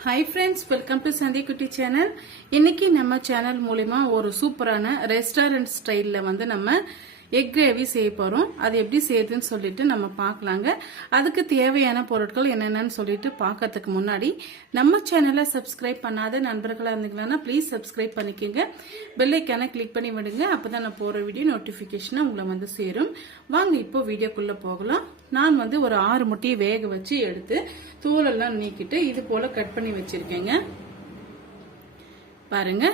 Hi friends welcome to சந்திக்குட்டி channel இன்னைக்கு நம்ம சேனல் மூலிமா ஒரு சூப்பரான ரெஸ்டாரண்ட் ஸ்டைலில் வந்து நம்ம எக் கிரேவி செய்ய போகிறோம் அது எப்படி செய்யுதுன்னு சொல்லிட்டு நம்ம பார்க்கலாங்க. அதுக்கு தேவையான பொருட்கள் என்னென்னு சொல்லிட்டு பார்க்கறதுக்கு முன்னாடி நம்ம சேனலை சப்ஸ்கிரைப் பண்ணாத நண்பர்களாக இருந்தீங்கன்னா ப்ளீஸ் சப்ஸ்கிரைப் பண்ணிக்கோங்க. பெல்லைக்கான கிளிக் பண்ணி விடுங்க. அப்போ தான் நான் போகிற வீடியோ நோட்டிஃபிகேஷனாக உங்களை வந்து சேரும். வாங்க இப்போ வீடியோக்குள்ளே போகலாம். நான் வந்து ஒரு ஆறு முட்டையை வேக வச்சு எடுத்து தூளெல்லாம் நீக்கிட்டு இது போல் கட் பண்ணி வச்சுருக்கேங்க. பாருங்க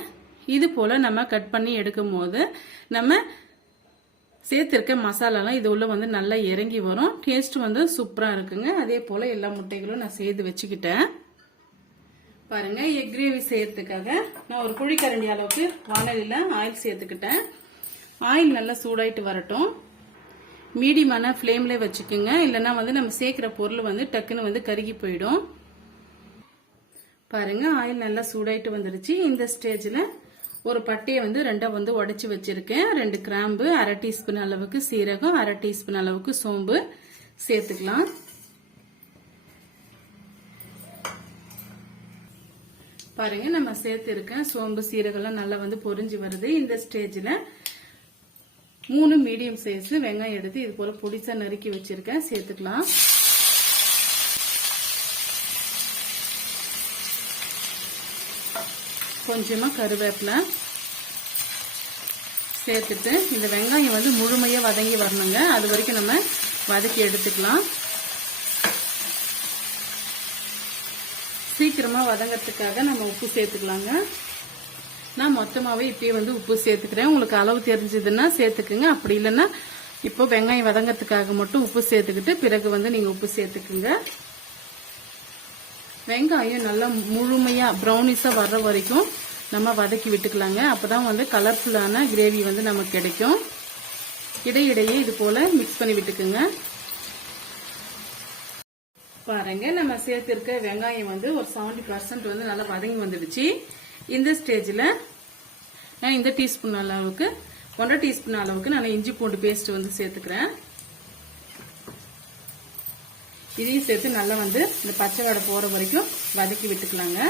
இது போல் நம்ம கட் பண்ணி எடுக்கும் போது நம்ம சேர்த்துருக்க மசாலாலாம் இது உள்ள வந்து நல்லா இறங்கி வரும். டேஸ்ட் வந்து சூப்பராக இருக்குங்க. அதே போல் எல்லா முட்டைகளும் நான் சேர்த்து வச்சுக்கிட்டேன். பாருங்க எக் கிரேவி செய்யறதுக்காக நான் ஒரு குழிக்கரண்டி அளவுக்கு வானலியில் ஆயில் சேர்த்துக்கிட்டேன். ஆயில் நல்லா சூடாயிட்டு வரட்டும். மீடியமான ஃப்ளேமில் வச்சுக்கோங்க. இல்லைன்னா வந்து நம்ம சேர்க்குற பொருள் வந்து டக்குன்னு வந்து கருகி போயிடும். பாருங்க ஆயில் நல்லா சூடாயிட்டு வந்துடுச்சு இந்த ஸ்டேஜில் ஒரு பட்டையை வந்து ரெண்டா வந்து உடச்சி வச்சிருக்கேன். ரெண்டு கிராம்பு அரை டீஸ்பூன் அளவுக்கு சீரகம் அரை டீஸ்பூன் அளவுக்கு சோம்பு சேர்த்துக்கலாம். பாருங்க நம்ம சேர்த்துருக்கேன். சோம்பு சீரகம்லாம் நல்லா வந்து பொரிஞ்சு வருது. இந்த ஸ்டேஜில் மூணு மீடியம் சைஸ் வெங்காயம் எடுத்து இது போல பொடிசா நறுக்கி வச்சிருக்கேன். சேர்த்துக்கலாம். கொஞ்சமாக கருவேப்பிலை சேர்த்துட்டு இந்த வெங்காயம் வந்து முழுமையாக வதங்கி வரணுங்க. அது வரைக்கும் நம்ம வதக்கி எடுத்துக்கலாம். சீக்கிரமாக வதங்கிறதுக்காக நம்ம உப்பு சேர்த்துக்கலாங்க. நான் மொத்தமாகவே இப்பயே வந்து உப்பு சேர்த்துக்கிறேன். உங்களுக்கு அளவு தெரிஞ்சதுன்னா சேர்த்துக்குங்க. அப்படி இல்லைன்னா இப்போ வெங்காயம் வதங்கிறதுக்காக மட்டும் உப்பு சேர்த்துக்கிட்டு பிறகு வந்து நீங்கள் உப்பு சேர்த்துக்குங்க. வெங்காயம் நல்லா முழுமையாக ப்ரௌனிஸாக வர்ற வரைக்கும் நம்ம வதக்கி விட்டுக்கலாங்க. அப்போ தான் வந்து கலர்ஃபுல்லான கிரேவி வந்து நமக்கு கிடைக்கும். இடையிடையே இது போல் மிக்ஸ் பண்ணி விட்டுக்குங்க. பாருங்க நம்ம சேர்த்திருக்க வெங்காயம் வந்து ஒரு செவன்டி பர்சன்ட் வந்து நல்லா வதங்கி வந்துடுச்சு. இந்த ஸ்டேஜில் நான் இந்த டீஸ்பூன் அளவுக்கு ஒன்றரை டீஸ்பூன் அளவுக்கு நான் இஞ்சி பூண்டு பேஸ்ட் வந்து சேர்த்துக்கிறேன். இதையும் சேர்த்து நல்லா வந்து இந்த பச்சை வடை போகிற வரைக்கும் வதக்கி விட்டுக்கலாங்க.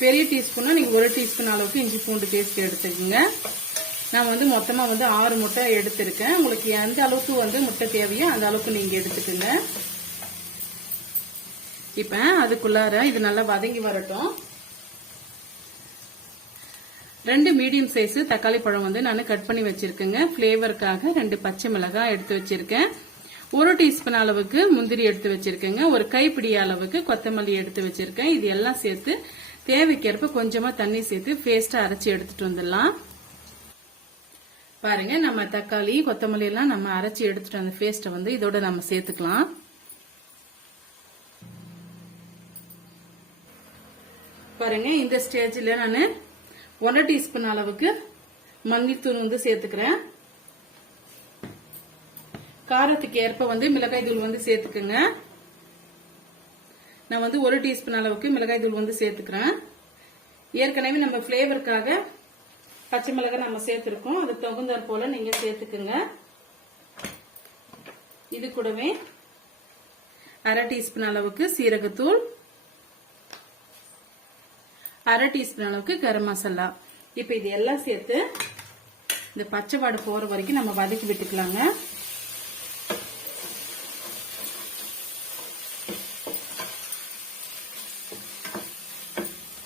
பெரிய டீஸ்பூனா நீங்கள் ஒரு டீஸ்பூன் அளவுக்கு இஞ்சி பூண்டு பேஸ்ட் எடுத்துக்கோங்க. நான் வந்து மொத்தமாக வந்து ஆறு முட்டை எடுத்திருக்கேன். உங்களுக்கு எந்த அளவுக்கு வந்து முட்டை தேவையோ அந்த அளவுக்கு நீங்கள் எடுத்துக்கோங்க. இப்போ அதுக்குள்ளார இது நல்லா வதங்கி வரட்டும். ரெண்டு மீடியம் சைஸ் தக்காளி பழம் வந்து நான் கட் பண்ணி வச்சிருக்கேங்க. ஃப்ளேவருக்காக ரெண்டு பச்சை மிளகாய் எடுத்து வச்சிருக்கேன். ஒரு டீஸ்பூன் அளவுக்கு முந்திரி எடுத்து வச்சிருக்கேங்க. ஒரு கைப்பிடி அளவுக்கு கொத்தமல்லி எடுத்து வச்சிருக்கேன். இது எல்லாம் சேர்த்து தேவைக்கேற்ப கொஞ்சமா தண்ணி சேர்த்து பேஸ்டா அரைச்சி எடுத்துட்டு வந்துடலாம். பாருங்க நம்ம தக்காளி கொத்தமல்லி எல்லாம் நம்ம அரைச்சி எடுத்துட்டு அந்த பேஸ்ட்டை வந்து இதோட நம்ம சேர்த்துக்கலாம். பாருங்க இந்த ஸ்டேஜில் நான் ஒன்றரை டீஸ்பூன் அளவுக்கு மல்லித்தூள் வந்து சேர்த்துக்கிறேன். காரத்துக்கு ஏற்ப வந்து மிளகாய் தூள் வந்து சேர்த்துக்குங்க. நான் வந்து ஒரு டீஸ்பூன் அளவுக்கு மிளகாய் தூள் வந்து சேர்த்துக்கிறேன். ஏற்கனவே நம்ம ஃப்ளேவருக்காக பச்சை மிளகாய் நம்ம சேர்த்துருக்கோம். அது தகுந்தாற் போல நீங்க சேர்த்துக்குங்க. இது கூடவே அரை டீஸ்பூன் அளவுக்கு சீரகத்தூள். அரை டீஸ்பூன் அளவுக்கு கரம் மசாலா. இப்போ இது எல்லாம் சேர்த்து இந்த பச்சை வாடை போற வரைக்கும் நம்ம வதக்கி விட்டுக்கலாங்க.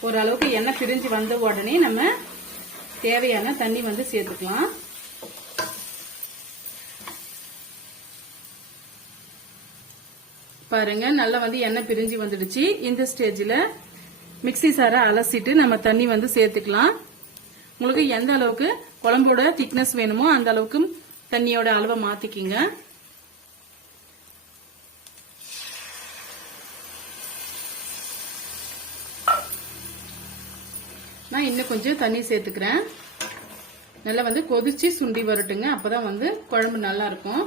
ஓரளவுக்கு எண்ணெய் பிரிஞ்சு வந்த உடனே நம்ம தேவையான தண்ணி வந்து சேர்த்துக்கலாம். பாருங்க நல்லா வந்து எண்ணெய் பிரிஞ்சு வந்துடுச்சு. இந்த ஸ்டேஜில் மிக்சி சாரை அலசிட்டு நம்ம தண்ணி வந்து சேர்த்துக்கலாம். உங்களுக்கு எந்த அளவுக்கு குழம்போட திக்னஸ் வேணுமோ அந்த அளவுக்கு தண்ணியோட அளவை மாத்திக்கிங்க. நான் இன்னும் கொஞ்சம் தண்ணி சேர்த்துக்கிறேன். நல்லா வந்து கொதிச்சு சுண்டி வரட்டுங்க. அப்பதான் வந்து குழம்பு நல்லா இருக்கும்.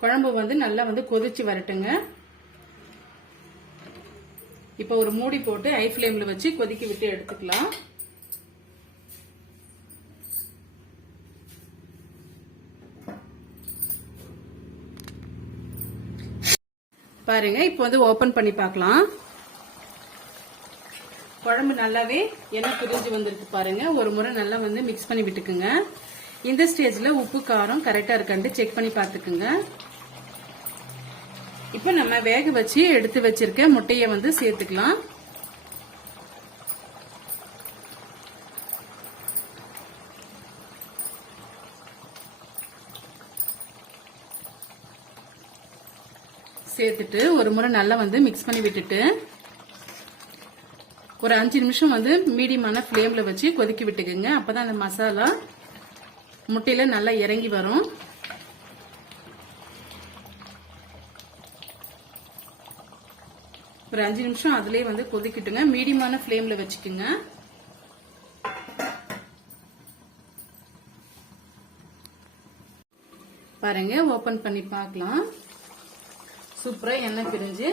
குழம்பு வந்து நல்லா வந்து கொதிச்சு வரட்டுங்க. இப்போ ஒரு மூடி போட்டு ஐ ஃப்ளேமில் வச்சு கொதிக்க விட்டு எடுத்துக்கலாம். பாருங்க இப்போ வந்து ஓப்பன் பண்ணி பார்க்கலாம். குழம்பு நல்லாவே எண்ணெய் பிரிஞ்சு வந்திருக்கு பாருங்க. ஒரு முறை நல்லா வந்து மிக்ஸ் பண்ணி விட்டுக்குங்க. இந்த ஸ்டேஜ்ல உப்பு காரம் கரெக்டாக இருக்கான்ட்டு செக் பண்ணி பார்த்துக்குங்க. இப்போ நம்ம வேக வச்சு எடுத்து வச்சிருக்க முட்டையை வந்து சேர்த்துக்கலாம். சேர்த்துட்டு ஒரு முறை நல்லா வந்து மிக்ஸ் பண்ணி விட்டுட்டு ஒரு அஞ்சு நிமிஷம் வந்து மீடியமான ஃப்ளேமில் வச்சு கொதிக்க விட்டுக்குங்க. அப்பதான் அந்த மசாலா முட்டையில நல்லா இறங்கி வரும். ஒரு அஞ்சு நிமிஷம் அதுலயே வந்து கொதிக்கிட்டுங்க. மீடியமான ஃப்ளேம்ல வச்சுக்கோங்க. பாருங்க ஓபன் பண்ணி பார்க்கலாம். சூப்பரா எண்ணெய் பிரிஞ்சு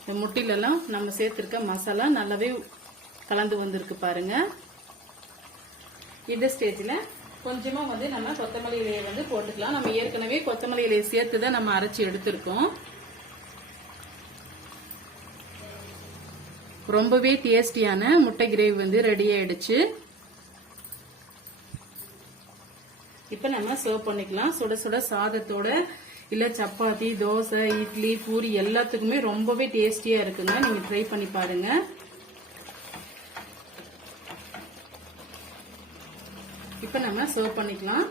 இந்த முட்டிலெல்லாம் நம்ம சேர்த்திருக்க மசாலா நல்லாவே கலந்து வந்திருக்கு பாருங்க. இந்த ஸ்டேஜ்ல கொஞ்சமா வந்து நம்ம கொத்தமல்லி இலையை வந்து போட்டுக்கலாம். நம்ம ஏற்கனவே கொத்தமல்லி இலையை சேர்த்து தான் நம்ம அரைச்சி எடுத்திருக்கோம். ரொம்பவே டேஸ்டியான முட்டை கிரேவி வந்து ரெடி ஆயிடுச்சு. இப்ப நம்ம சர்வ் பண்ணிக்கலாம். சுட சுட சாதத்தோட இல்ல சப்பாத்தி தோசை இட்லி பூரி எல்லாத்துக்குமே ரொம்பவே டேஸ்டியா இருக்குங்க. நீங்க ட்ரை பண்ணி பாருங்க. இப்ப நம்ம சர்வ் பண்ணிக்கலாம்.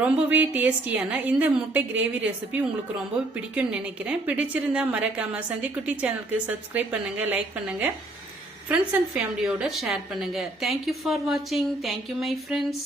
ரொம்பவே டேஸ்டியான இந்த முட்டை கிரேவி ரெசிபி உங்களுக்கு ரொம்பவே பிடிக்கும்னு நினைக்கிறேன். பிடிச்சிருந்தா மறக்காம சந்திக்குட்டி சேனலுக்கு சப்ஸ்கிரைப் பண்ணுங்க லைக் பண்ணுங்க. ஃப்ரெண்ட்ஸ் அண்ட் ஃபேமிலியோட ஷேர் பண்ணுங்க. தேங்க்யூ ஃபார் வாட்சிங் தேங்க்யூ மை ஃப்ரெண்ட்ஸ்